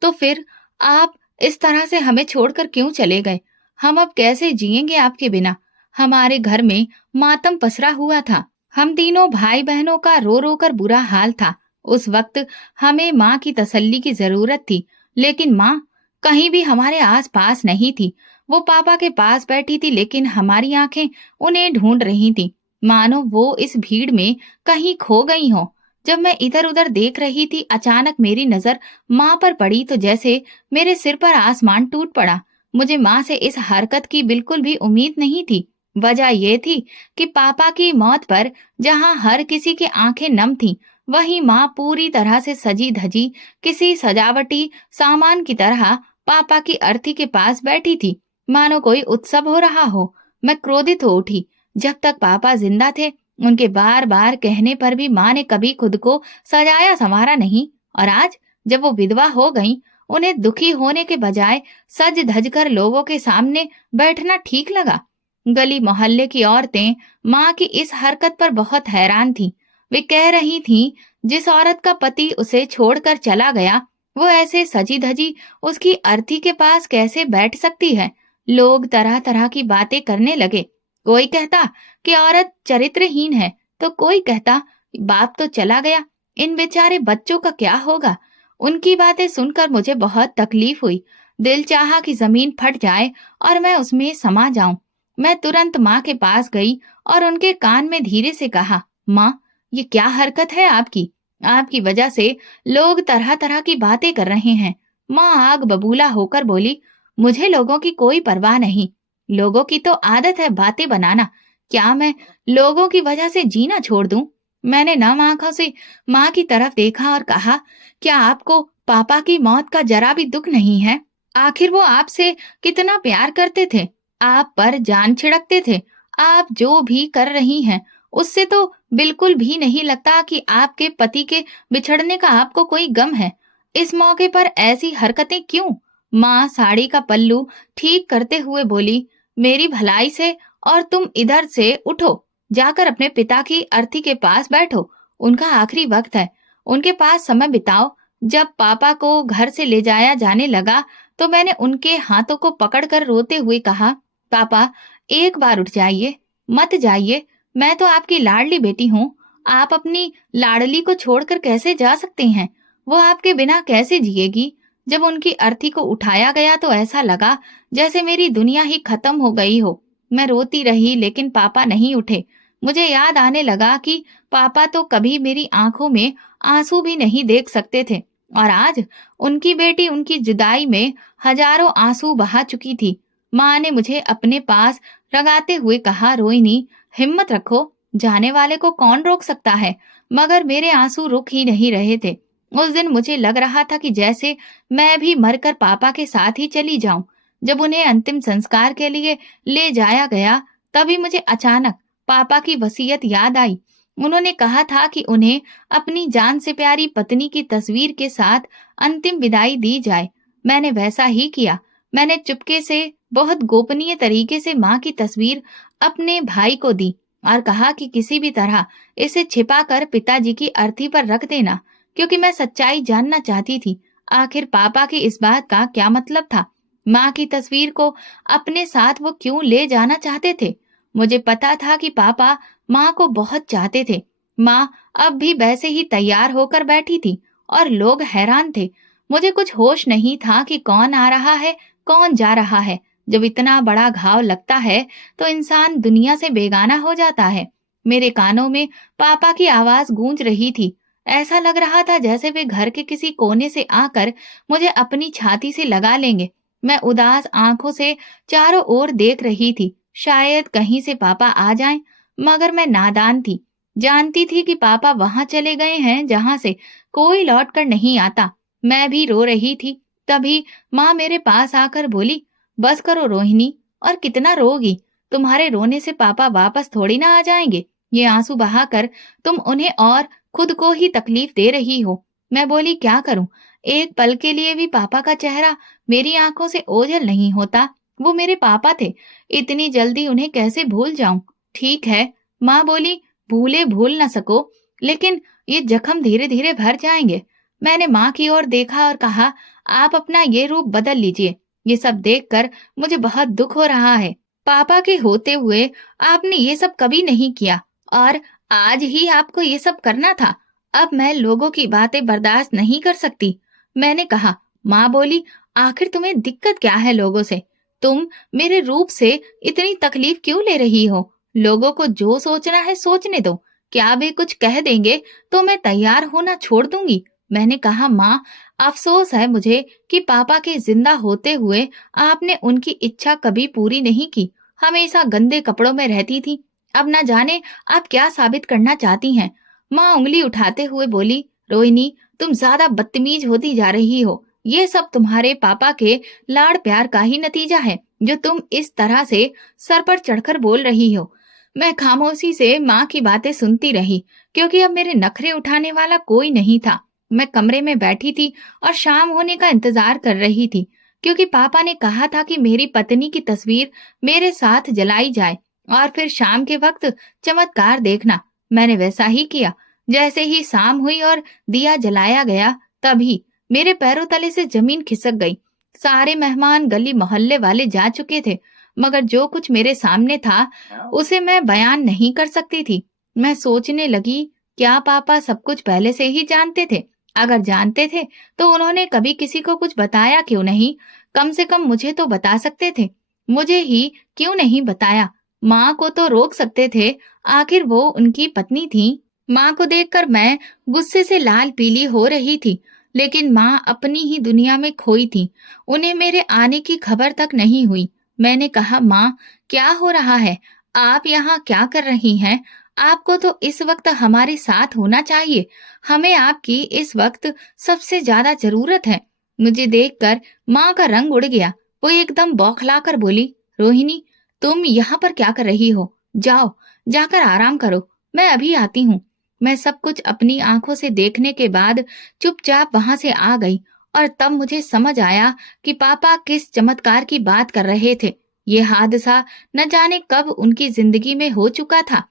तो फिर आप इस तरह से हमें छोड़कर क्यों चले गए? हम अब कैसे जिएंगे आपके बिना? हमारे घर में मातम पसरा हुआ था। हम तीनों भाई बहनों का रो रो कर बुरा हाल था। उस वक्त हमें माँ की तसल्ली की जरूरत थी, लेकिन माँ कहीं भी हमारे आस पास नहीं थी। वो पापा के पास बैठी थी, लेकिन हमारी आंखें उन्हें ढूंढ रही थी, मानो वो इस भीड़ में कहीं खो गई हो। जब मैं इधर उधर देख रही थी, अचानक मेरी नजर माँ पर पड़ी तो जैसे मेरे सिर पर आसमान टूट पड़ा। मुझे माँ से इस हरकत की बिल्कुल भी उम्मीद नहीं थी। वजह ये थी कि पापा की मौत पर जहाँ हर किसी की आंखें नम थीं, वहीं माँ पूरी तरह से सजी धजी किसी सजावटी सामान की तरह पापा की अर्थी के पास बैठी थी, मानो कोई उत्सव हो रहा हो। मैं क्रोधित हो उठी। जब तक पापा जिंदा थे, उनके बार बार कहने पर भी माँ ने कभी खुद को सजाया संवारा नहीं, और आज जब वो विधवा हो गईं, उन्हें दुखी होने के बजाय सज धज कर लोगों के सामने बैठना ठीक लगा। गली मोहल्ले की औरतें माँ की इस हरकत पर बहुत हैरान थीं। वे कह रही थीं, जिस औरत का पति उसे छोड़कर चला गया, वो ऐसे सजी धजी उसकी अर्थी के पास कैसे बैठ सकती है? लोग तरह तरह की बातें करने लगे। कोई कहता कि औरत चरित्रहीन है, तो कोई कहता बाप तो चला गया, इन बेचारे बच्चों का क्या होगा? उनकी बातें सुनकर मुझे बहुत तकलीफ हुई। दिल चाहा कि जमीन फट जाए और मैं उसमें समा जाऊं। मैं तुरंत माँ के पास गई और उनके कान में धीरे से कहा, माँ, ये क्या हरकत है आपकी? आपकी वजह से लोग तरह तरह की बातें कर रहे हैं। माँ आग बबूला होकर बोली, मुझे लोगों की कोई परवाह नहीं। लोगों की तो आदत है बातें बनाना। क्या मैं लोगों की वजह से जीना छोड़ दूं? मैंने नम आंखों से माँ की तरफ देखा और कहा, क्या आपको पापा की मौत का जरा भी दुख नहीं है? आखिर वो आपसे कितना प्यार करते थे, आप पर जान छिड़कते थे। आप जो भी कर रही हैं, उससे तो बिल्कुल भी नहीं लगता कि आपके पति के बिछड़ने का आपको कोई गम है। इस मौके पर ऐसी हरकतें क्यों? माँ साड़ी का पल्लू ठीक करते हुए बोली, मेरी भलाई से, और तुम इधर से उठो, जाकर अपने पिता की अर्थी के पास बैठो। उनका आखिरी वक्त है, उनके पास समय बिताओ। जब पापा को घर से ले जाया जाने लगा तो मैंने उनके हाथों को पकड़कर रोते हुए कहा, पापा, एक बार उठ जाइए, मत जाइए। मैं तो आपकी लाडली बेटी हूँ। आप अपनी लाडली को छोड़कर कैसे जा सकते हैं? वो आपके बिना कैसे जिएगी? जब उनकी अर्थी को उठाया गया तो ऐसा लगा जैसे मेरी दुनिया ही खत्म हो गई हो। मैं रोती रही लेकिन पापा नहीं उठे। मुझे याद आने लगा कि पापा तो कभी मेरी आंखों में आंसू भी नहीं देख सकते थे, और आज उनकी बेटी उनकी जुदाई में हजारों आंसू बहा चुकी थी। माँ ने मुझे अपने पास लगाते हुए कहा, रोहिणी, हिम्मत रखो, जाने वाले को कौन रोक सकता है। मगर मेरे आंसू रुक ही नहीं रहे थे। उस दिन मुझे लग रहा था कि जैसे मैं भी मरकर पापा के साथ ही चली जाऊं। जब उन्हें अंतिम संस्कार के लिए ले जाया गया तभी मुझे अचानक पापा की वसीयत याद आई। उन्होंने कहा था कि उन्हें अपनी जान से प्यारी पत्नी की तस्वीर के साथ अंतिम विदाई दी जाए। मैंने वैसा ही किया। मैंने चुपके से बहुत गोपनीय तरीके से माँ की तस्वीर अपने भाई को दी और कहा कि किसी भी तरह इसे छिपाकर पिताजी की अर्थी पर रख देना, क्योंकि मैं सच्चाई जानना चाहती थी। आखिर पापा की इस बात का क्या मतलब था? माँ की तस्वीर को अपने साथ वो क्यों ले जाना चाहते थे? मुझे पता था कि पापा माँ को बहुत चाहते थे। माँ अब भी वैसे ही तैयार होकर बैठी थी और लोग हैरान थे। मुझे कुछ होश नहीं था कि कौन आ रहा है, कौन जा रहा है। जब इतना बड़ा घाव लगता है तो इंसान दुनिया से बेगाना हो जाता है। मेरे कानों में पापा की आवाज गूंज रही थी। ऐसा लग रहा था जैसे वे घर के किसी कोने से आकर मुझे अपनी छाती से लगा लेंगे। मैं उदास आंखों से चारों ओर देख रही थी, शायद कहीं से पापा आ जाएं, मगर मैं नादान थी। जानती थी कि पापा वहां चले गए हैं जहां से कोई लौट कर नहीं आता। मैं भी रो रही थी। तभी माँ मेरे पास आकर बोली, बस करो रोहिणी, और कितना रोगी? तुम्हारे रोने से पापा वापस थोड़ी ना आ जाएंगे। ये आंसू बहाकर तुम उन्हें और खुद को ही तकलीफ दे रही हो। मैं बोली, क्या करूं? एक पल के लिए भी पापा का चेहरा मेरी आंखों से ओझल नहीं होता। वो मेरे पापा थे, इतनी जल्दी उन्हें कैसे भूल जाऊं? ठीक है, माँ बोली, भूले भूल न सको, लेकिन ये जख्म धीरे धीरे भर जाएंगे। मैंने माँ की ओर देखा और कहा, आप अपना ये रूप बदल लीजिए। ये सब देखकर मुझे बहुत दुख हो रहा है। पापा के होते हुए आपने ये सब कभी नहीं किया, और आज ही आपको ये सब करना था। अब मैं लोगों की बातें बर्दाश्त नहीं कर सकती। मैंने कहा। माँ बोली, आखिर तुम्हें दिक्कत क्या है लोगों से? तुम मेरे रूप से इतनी तकलीफ क्यों ले रही हो? लोगों को जो सोचना है सोचने दो। क्या वे कुछ कह देंगे तो मैं तैयार होना छोड़ दूंगी? मैंने कहा, माँ, अफसोस है मुझे कि पापा के जिंदा होते हुए आपने उनकी इच्छा कभी पूरी नहीं की। हमेशा गंदे कपड़ों में रहती थी। अब न जाने आप क्या साबित करना चाहती हैं। माँ उंगली उठाते हुए बोली, रोहिणी, तुम ज्यादा बदतमीज होती जा रही हो। ये सब तुम्हारे पापा के लाड़ प्यार का ही नतीजा है, जो तुम इस तरह से सर पर चढ़कर बोल रही हो। मैं खामोशी से माँ की बातें सुनती रही, क्योंकि अब मेरे नखरे उठाने वाला कोई नहीं था। मैं कमरे में बैठी थी और शाम होने का इंतजार कर रही थी, क्योंकि पापा ने कहा था कि मेरी पत्नी की तस्वीर मेरे साथ जलाई जाए और फिर शाम के वक्त चमत्कार देखना। मैंने वैसा ही किया। जैसे ही शाम हुई और दिया जलाया गया, तभी मेरे पैरों तले से जमीन खिसक गई। सारे मेहमान गली मोहल्ले वाले जा चुके थे, मगर जो कुछ मेरे सामने था उसे मैं बयान नहीं कर सकती थी। मैं सोचने लगी, क्या पापा सब कुछ पहले से ही जानते थे? अगर जानते थे तो उन्होंने कभी किसी को कुछ बताया क्यों नहीं? कम से कम मुझे तो बता सकते थे। मुझे ही क्यों नहीं बताया? माँ को तो रोक सकते थे, आखिर वो उनकी पत्नी थी। माँ को देखकर मैं गुस्से से लाल पीली हो रही थी, लेकिन माँ अपनी ही दुनिया में खोई थी। उन्हें मेरे आने की खबर तक नहीं हुई। मैंने कहा, माँ, क्या हो रहा है? आप यहाँ क्या कर रही हैं? आपको तो इस वक्त हमारे साथ होना चाहिए। हमें आपकी इस वक्त सबसे ज्यादा जरूरत है। मुझे देखकर माँ का रंग उड़ गया। वो एकदम बौखला कर बोली, रोहिणी, तुम यहाँ पर क्या कर रही हो? जाओ, जाकर आराम करो, मैं अभी आती हूँ। मैं सब कुछ अपनी आंखों से देखने के बाद चुपचाप वहां से आ गई और तब मुझे समझ आया कि पापा किस चमत्कार की बात कर रहे थे। ये हादसा न जाने कब उनकी जिंदगी में हो चुका था।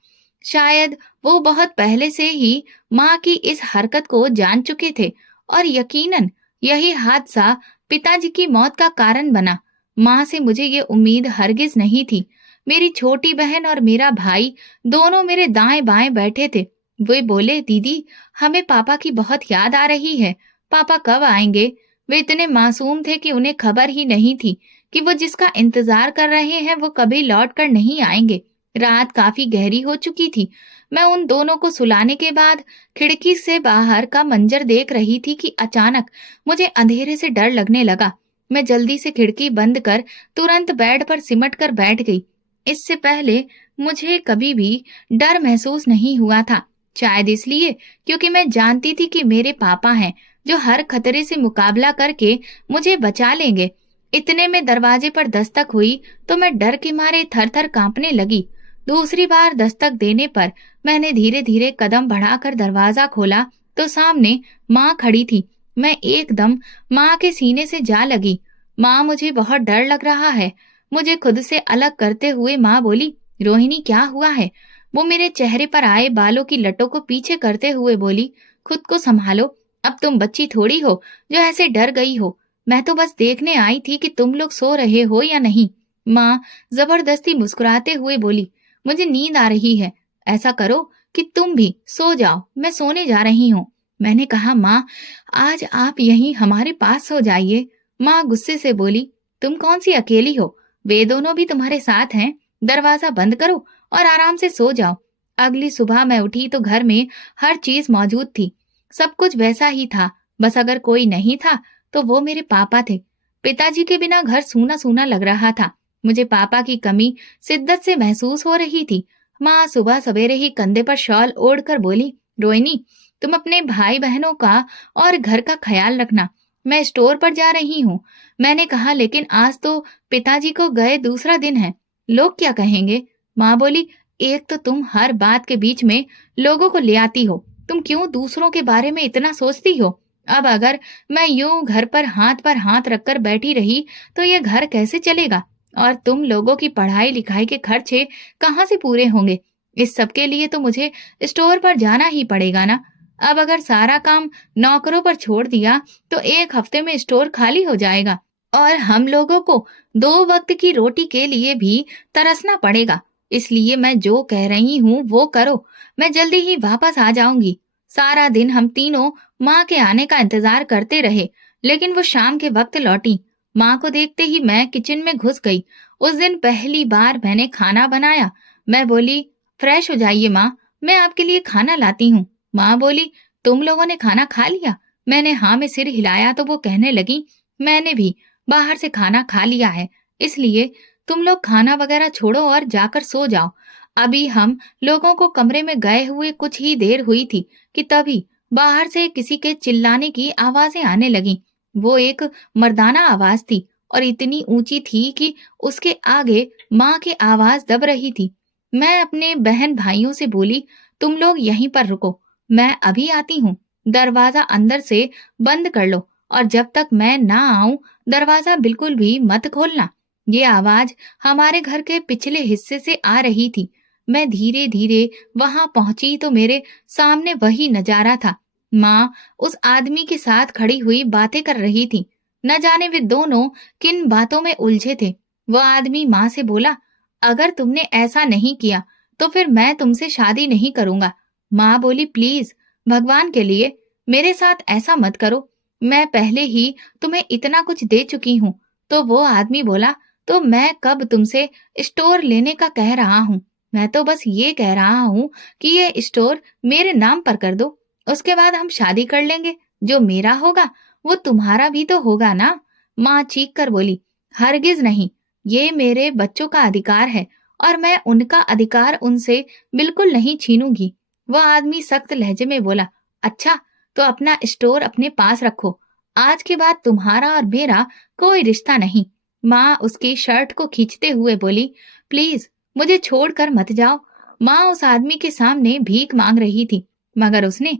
शायद वो बहुत पहले से ही माँ की इस हरकत को जान चुके थे और यकीनन यही हादसा पिताजी की मौत का कारण बना। माँ से मुझे ये उम्मीद हरगिज नहीं थी। मेरी छोटी बहन और मेरा भाई दोनों मेरे दाएं बाएं बैठे थे। वे बोले, दीदी हमें पापा की बहुत याद आ रही है, पापा कब आएंगे? वे इतने मासूम थे कि उन्हें खबर ही नहीं थी कि वो जिसका इंतजार कर रहे हैं वो कभी लौट कर नहीं आएंगे। रात काफी गहरी हो चुकी थी। मैं उन दोनों को सुलाने के बाद खिड़की से बाहर का मंजर देख रही थी कि अचानक मुझे अंधेरे से डर लगने लगा। मैं जल्दी से खिड़की बंद कर तुरंत बेड पर सिमट कर बैठ गई। इससे पहले मुझे कभी भी डर महसूस नहीं हुआ था। शायद इसलिए क्योंकि मैं जानती थी कि मेरे पापा हैं जो हर खतरे से मुकाबला करके मुझे बचा लेंगे। इतने में दरवाजे पर दस्तक हुई तो मैं डर के मारे थर-थर कांपने लगी। दूसरी बार दस्तक देने पर मैंने धीरे धीरे कदम बढ़ाकर दरवाजा खोला तो सामने माँ खड़ी थी। मैं एकदम माँ के सीने से जा लगी। माँ, मुझे बहुत डर लग रहा है। मुझे खुद से अलग करते हुए माँ बोली, रोहिणी क्या हुआ है? वो मेरे चेहरे पर आए बालों की लटों को पीछे करते हुए बोली, खुद को संभालो, अब तुम बच्ची थोड़ी हो जो ऐसे डर गई हो। मैं तो बस देखने आई थी कि तुम लोग सो रहे हो या नहीं। माँ जबरदस्ती मुस्कुराते हुए बोली, मुझे नींद आ रही है, ऐसा करो कि तुम भी सो जाओ, मैं सोने जा रही हूँ। मैंने कहा, माँ आज आप यहीं हमारे पास सो जाइए। माँ गुस्से से बोली, तुम कौन सी अकेली हो, वे दोनों भी तुम्हारे साथ हैं। दरवाजा बंद करो और आराम से सो जाओ। अगली सुबह मैं उठी तो घर में हर चीज मौजूद थी। सब कुछ वैसा ही था, बस अगर कोई नहीं था तो वो मेरे पापा थे। पिताजी के बिना घर सूना सूना लग रहा था। मुझे पापा की कमी शिद्दत से महसूस हो रही थी। माँ सुबह सवेरे ही कंधे पर शॉल ओढ़कर बोली, रोहिणी तुम अपने भाई बहनों का और घर का ख्याल रखना, मैं स्टोर पर जा रही हूँ। मैंने कहा, लेकिन आज तो पिताजी को गए दूसरा दिन है, लोग क्या कहेंगे? माँ बोली, एक तो तुम हर बात के बीच में लोगों को ले आती हो, तुम क्यों दूसरों के बारे में इतना सोचती हो? अब अगर मैं यूं घर पर हाथ रखकर बैठी रही तो ये घर कैसे चलेगा? और तुम लोगों की पढ़ाई लिखाई के खर्चे कहाँ से पूरे होंगे? इस सब के लिए तो मुझे स्टोर पर जाना ही पड़ेगा ना। अब अगर सारा काम नौकरों पर छोड़ दिया तो एक हफ्ते में स्टोर खाली हो जाएगा और हम लोगों को 2 वक्त की रोटी के लिए भी तरसना पड़ेगा। इसलिए मैं जो कह रही हूँ वो करो, मैं जल्दी ही वापस आ जाऊंगी। सारा दिन हम तीनों माँ के आने का इंतजार करते रहे, लेकिन वो शाम के वक्त लौटी। माँ को देखते ही मैं किचन में घुस गई। उस दिन पहली बार मैंने खाना बनाया। मैं बोली, फ्रेश हो जाइए माँ, मैं आपके लिए खाना लाती हूँ। माँ बोली, तुम लोगों ने खाना खा लिया? मैंने हाँ में सिर हिलाया तो वो कहने लगी, मैंने भी बाहर से खाना खा लिया है, इसलिए तुम लोग खाना वगैरह छोड़ो और जाकर सो जाओ। अभी हम लोगों को कमरे में गए हुए कुछ ही देर हुई थी कि तभी बाहर से किसी के चिल्लाने की आवाजें आने लगी। वो एक मर्दाना आवाज थी और इतनी ऊंची थी कि उसके आगे माँ की आवाज दब रही थी। मैं अपने बहन भाइयों से बोली, तुम लोग यहीं पर रुको, मैं अभी आती हूँ। दरवाजा अंदर से बंद कर लो और जब तक मैं ना आऊं दरवाजा बिल्कुल भी मत खोलना। ये आवाज हमारे घर के पिछले हिस्से से आ रही थी। मैं धीरे धीरे वहां पहुंची तो मेरे सामने वही नजारा था। माँ उस आदमी के साथ खड़ी हुई बातें कर रही थी। न जाने वे दोनों किन बातों में उलझे थे। वो आदमी माँ से बोला, अगर तुमने ऐसा नहीं किया तो फिर मैं तुमसे शादी नहीं करूंगा। माँ बोली, प्लीज भगवान के लिए मेरे साथ ऐसा मत करो, मैं पहले ही तुम्हें इतना कुछ दे चुकी हूँ। तो वो आदमी बोला, तो मैं कब तुमसे स्टोर लेने का कह रहा हूँ, मैं तो बस ये कह रहा हूँ कि ये स्टोर मेरे नाम पर कर दो, उसके बाद हम शादी कर लेंगे। जो मेरा होगा वो तुम्हारा भी तो होगा ना। माँ चीख कर बोली, हरगिज नहीं, ये मेरे बच्चों का अधिकार है और मैं उनका अधिकार उनसे बिल्कुल नहीं छीनूंगी। वह आदमी सख्त लहजे में बोला, अच्छा तो अपना स्टोर अपने पास रखो, आज के बाद तुम्हारा और मेरा कोई रिश्ता नहीं। माँ उसकी शर्ट को खींचते हुए बोली, प्लीज मुझे छोड़कर मत जाओ। माँ उस आदमी के सामने भीख मांग रही थी। मगर उसने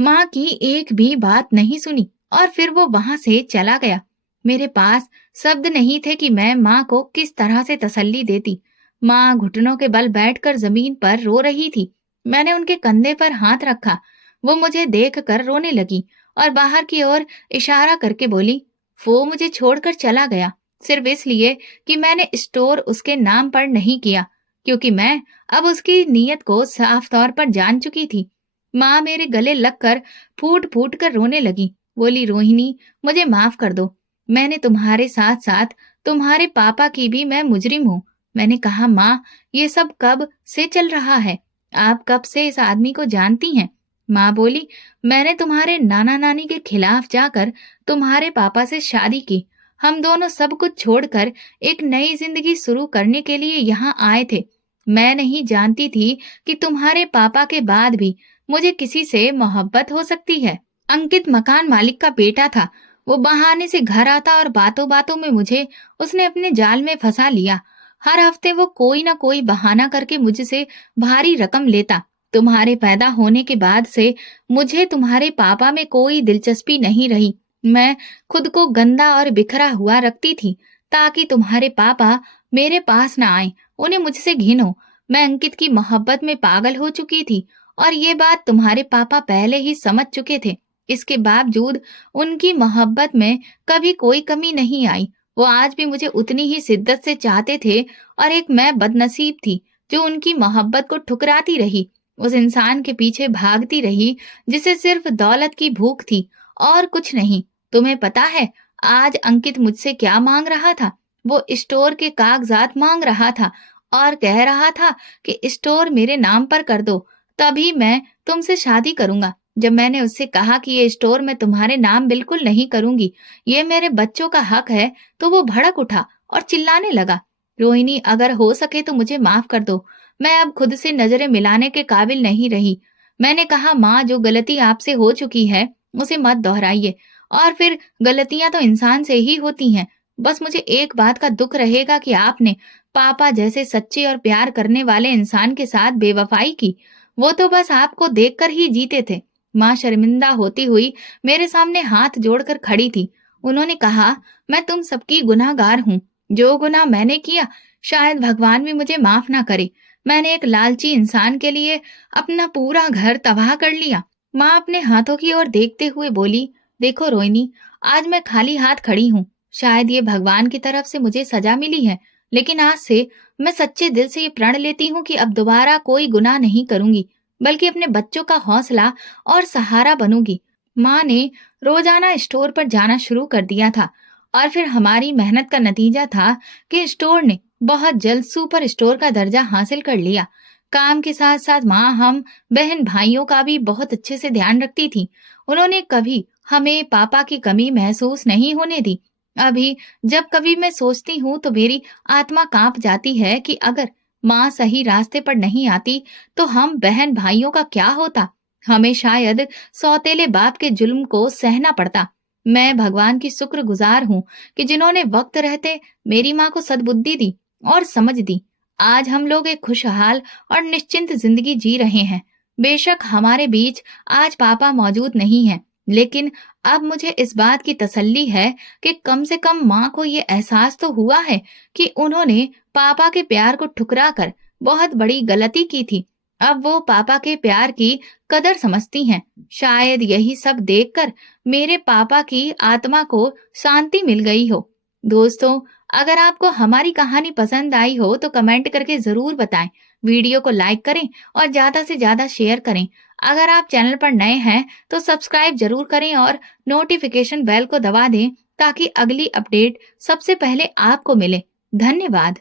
माँ की एक भी बात नहीं सुनी और फिर वो वहां से चला गया। मेरे पास शब्द नहीं थे कि मैं माँ को किस तरह से तसल्ली देती। माँ घुटनों के बल बैठकर जमीन पर रो रही थी। मैंने उनके कंधे पर हाथ रखा। वो मुझे देख कर रोने लगी और बाहर की ओर इशारा करके बोली, वो मुझे छोड़कर चला गया सिर्फ इसलिए कि मैंने स्टोर उसके नाम पर नहीं किया, क्योंकि मैं अब उसकी नीयत को साफ तौर पर जान चुकी थी। माँ मेरे गले लगकर फूट फूट कर रोने लगी। बोली, रोहिणी, मुझे माफ कर दो। मैंने तुम्हारे साथ साथ तुम्हारे पापा की भी मैं मुजरिम हूँ। मैंने कहा, माँ, ये सब कब से चल रहा है? आप कब से इस आदमी को जानती हैं? माँ बोली, मैंने तुम्हारे नाना नानी के खिलाफ जाकर तुम्हारे पापा से शादी की। हम दोनों सब कुछ छोड़कर एक नई जिंदगी शुरू करने के लिए यहाँ आए थे। मैं नहीं जानती थी कि तुम्हारे पापा के बाद भी मुझे किसी से मोहब्बत हो सकती है। अंकित मकान मालिक का बेटा था। वो बहाने से घर आता और बातों बातों में मुझे उसने अपने जाल में फंसा लिया। हर हफ्ते वो कोई ना कोई बहाना करके मुझसे भारी रकम लेता। तुम्हारे पैदा होने के बाद से मुझे तुम्हारे पापा में कोई दिलचस्पी नहीं रही। मैं खुद को गंदा और बिखरा हुआ रखती थी ताकि तुम्हारे पापा मेरे पास ना आए, उन्हें मुझसे घिन हो। मैं अंकित की मोहब्बत में पागल हो चुकी थी और ये बात तुम्हारे पापा पहले ही समझ चुके थे। इसके बावजूद उनकी मोहब्बत में कभी कोई कमी नहीं आई। वो आज भी मुझे उतनी ही शिद्दत से चाहते थे और एक मैं बदनसीब थी जो उनकी मोहब्बत को ठुकराती रही, उस इंसान के पीछे भागती रही जिसे सिर्फ दौलत की भूख थी और कुछ नहीं। तुम्हें पता है आज अंकित मुझसे क्या मांग रहा था? वो स्टोर के कागजात मांग रहा था और कह रहा था कि स्टोर मेरे नाम पर कर दो, तभी मैं तुमसे शादी करूंगा। जब मैंने उससे कहा कि ये स्टोर मैं तुम्हारे नाम बिल्कुल नहीं करूंगी, ये मेरे बच्चों का हक है, तो वो भड़क उठा और चिल्लाने लगा। रोहिणी, अगर हो सके तो मुझे माफ कर दो। मैं अब खुद से नजरें मिलाने के काबिल नहीं रही। मैंने कहा, माँ, जो गलती आपसे हो चुकी है उसे मत दोहराइए। और फिर गलतियां तो इंसान से ही होती हैं। बस मुझे एक बात का दुख रहेगा कि आपने पापा जैसे सच्चे और प्यार करने वाले इंसान के साथ बेवफाई की। वो तो बस आपको देखकर ही जीते थे। माँ शर्मिंदा होती हुई मेरे सामने हाथ जोड़कर खड़ी थी। उन्होंने कहा, मैं तुम सबकी गुनाहगार हूँ। जो गुनाह मैंने किया शायद भगवान भी मुझे माफ ना करे। मैंने एक लालची इंसान के लिए अपना पूरा घर तबाह कर लिया। माँ अपने हाथों की ओर देखते हुए बोली, देखो रोहिणी, आज मैं खाली हाथ खड़ी हूँ। शायद ये भगवान की तरफ से मुझे सजा मिली है, लेकिन आज से मैं सच्चे दिल से ये प्रण लेती हूँ कि अब दोबारा कोई गुनाह नहीं करूंगी, बल्कि अपने बच्चों का हौसला और सहारा बनूंगी। माँ ने रोजाना स्टोर पर जाना शुरू कर दिया था और फिर हमारी मेहनत का नतीजा था कि स्टोर ने बहुत जल्द सुपर स्टोर का दर्जा हासिल कर लिया। काम के साथ साथ माँ हम बहन भाइयों का भी बहुत अच्छे से ध्यान रखती थी। उन्होंने कभी हमें पापा की कमी महसूस नहीं होने दी। अभी जब कभी मैं सोचती हूँ तो मेरी आत्मा कांप जाती है कि अगर माँ सही रास्ते पर नहीं आती तो हम बहन भाइयों का क्या होता। हमें शायद सौतेले बाप के जुल्म को सहना पड़ता। मैं भगवान की शुक्रगुजार हूँ कि जिन्होंने वक्त रहते मेरी माँ को सद्बुद्धि दी और समझ दी। आज हम लोग एक खुशहाल और निश्चिंत जिंदगी जी रहे हैं। बेशक हमारे बीच आज पापा मौजूद नहीं है, लेकिन अब मुझे इस बात की तसल्ली है कि कम से कम माँ को ये एहसास तो हुआ है कि उन्होंने पापा के प्यार को ठुकरा कर बहुत बड़ी गलती की थी। अब वो पापा के प्यार की कदर समझती हैं। शायद यही सब देखकर मेरे पापा की आत्मा को शांति मिल गई हो। दोस्तों, अगर आपको हमारी कहानी पसंद आई हो तो कमेंट करके जरूर बताएं। वीडियो को लाइक करें और ज्यादा से ज्यादा शेयर करें। अगर आप चैनल पर नए हैं तो सब्सक्राइब जरूर करें और नोटिफिकेशन बेल को दबा दें ताकि अगली अपडेट सबसे पहले आपको मिले। धन्यवाद।